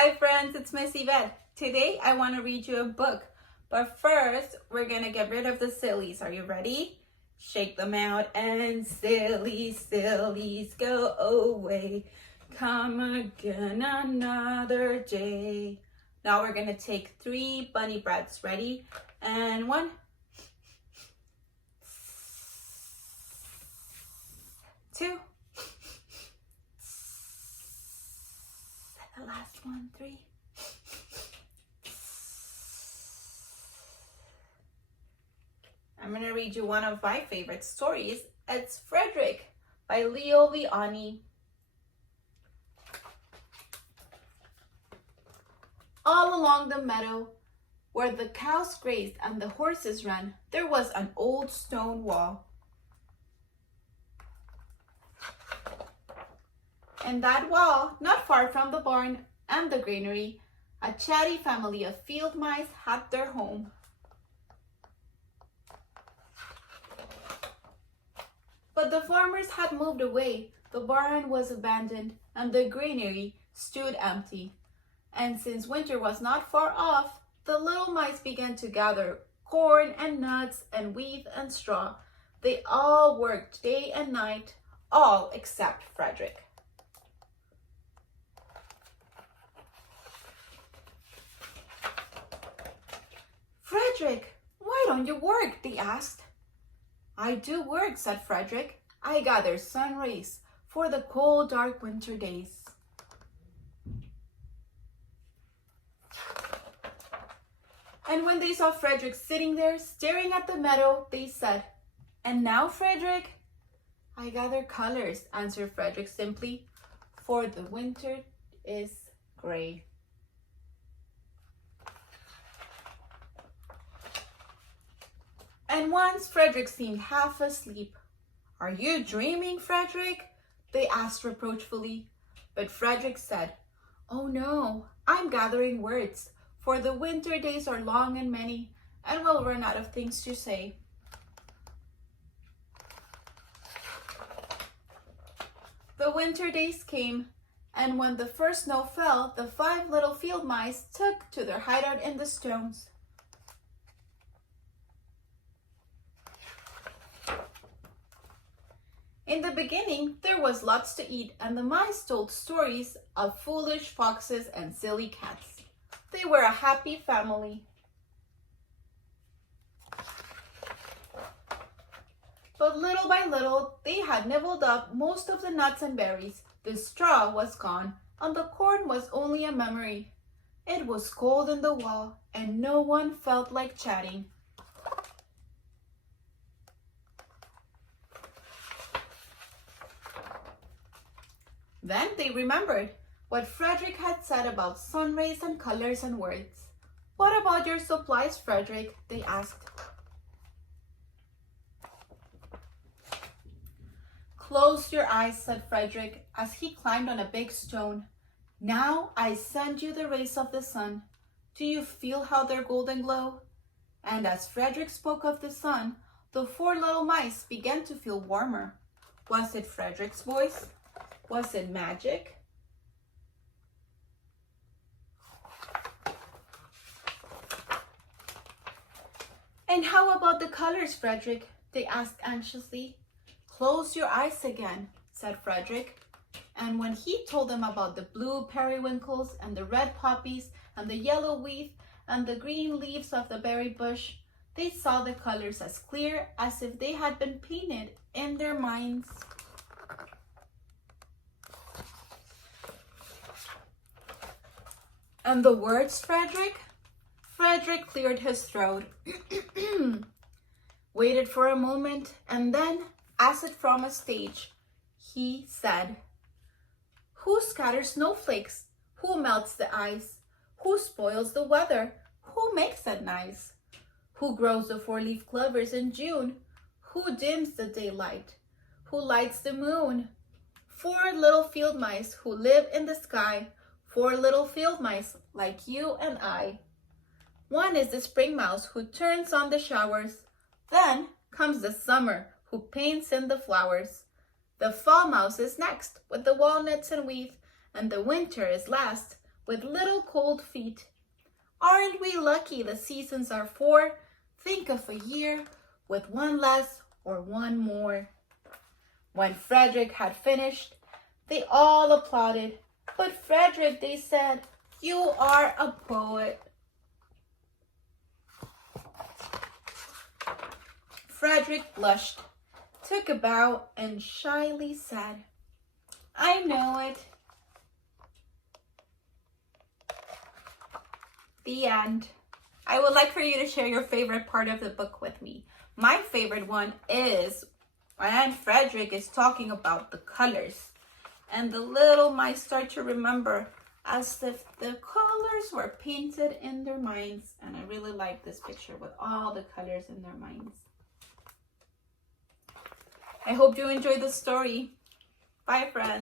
Hi friends, it's Miss Iveth. Today I want to read you a book, but first we're going to get rid of the sillies. Are you ready? Shake them out and sillies go away. Come again another day. Now we're going to take 3 bunny breaths. Ready? And 1, 2, the last one, 3. I'm going to read you one of my favorite stories. It's Frederick by Leo Lionni. All along the meadow, where the cows grazed and the horses ran, there was an old stone wall. In that wall, not far from the barn and the granary, a chatty family of field mice had their home. But the farmers had moved away, the barn was abandoned, and the granary stood empty. And since winter was not far off, the little mice began to gather corn and nuts and wheat and straw. They all worked day and night, all except Frederick. "Frederick, why don't you work?" they asked. "I do work," said Frederick. "I gather sun rays for the cold, dark winter days." And when they saw Frederick sitting there staring at the meadow, they said, "And now, Frederick?" "I gather colors," answered Frederick simply, "for the winter is gray." And once Frederick seemed half asleep. "Are you dreaming, Frederick?" they asked reproachfully. But Frederick said, "Oh no, I'm gathering words, for the winter days are long and many, and we'll run out of things to say." The winter days came, and when the first snow fell, the 5 little field mice took to their hideout in the stones. In the beginning, there was lots to eat, and the mice told stories of foolish foxes and silly cats. They were a happy family. But little by little, they had nibbled up most of the nuts and berries. The straw was gone, and the corn was only a memory. It was cold in the wall, and no one felt like chatting. Then they remembered what Frederick had said about sun rays and colors and words. "What about your supplies, Frederick?" they asked. "Close your eyes," said Frederick as he climbed on a big stone. "Now I send you the rays of the sun. Do you feel how they're golden glow?" And as Frederick spoke of the sun, the 4 little mice began to feel warmer. Was it Frederick's voice? Was it magic? "And how about the colors, Frederick?" they asked anxiously. "Close your eyes again," said Frederick. And when he told them about the blue periwinkles and the red poppies and the yellow wheat and the green leaves of the berry bush, they saw the colors as clear as if they had been painted in their minds. "And the words, Frederick?" Frederick cleared his throat, waited for a moment, and then, as if from a stage, he said, "Who scatters snowflakes? Who melts the ice? Who spoils the weather? Who makes it nice? Who grows the 4-leaf clovers in June? Who dims the daylight? Who lights the moon? 4 little field mice who live in the sky, 4 little field mice like you and I. One is the spring mouse who turns on the showers. Then comes the summer who paints in the flowers. The fall mouse is next with the walnuts and wheat, and the winter is last with little cold feet. Aren't we lucky the seasons are 4? Think of a year with one less or one more. When Frederick had finished, they all applauded. But Frederick, they said, you are a poet. Frederick blushed, took a bow, and shyly said, I know it. The end. I would like for you to share your favorite part of the book with me. My favorite one is when Frederick is talking about the colors. And the little mice start to remember as if the colors were painted in their minds. And I really like this picture with all the colors in their minds. I hope you enjoyed the story. Bye, friends.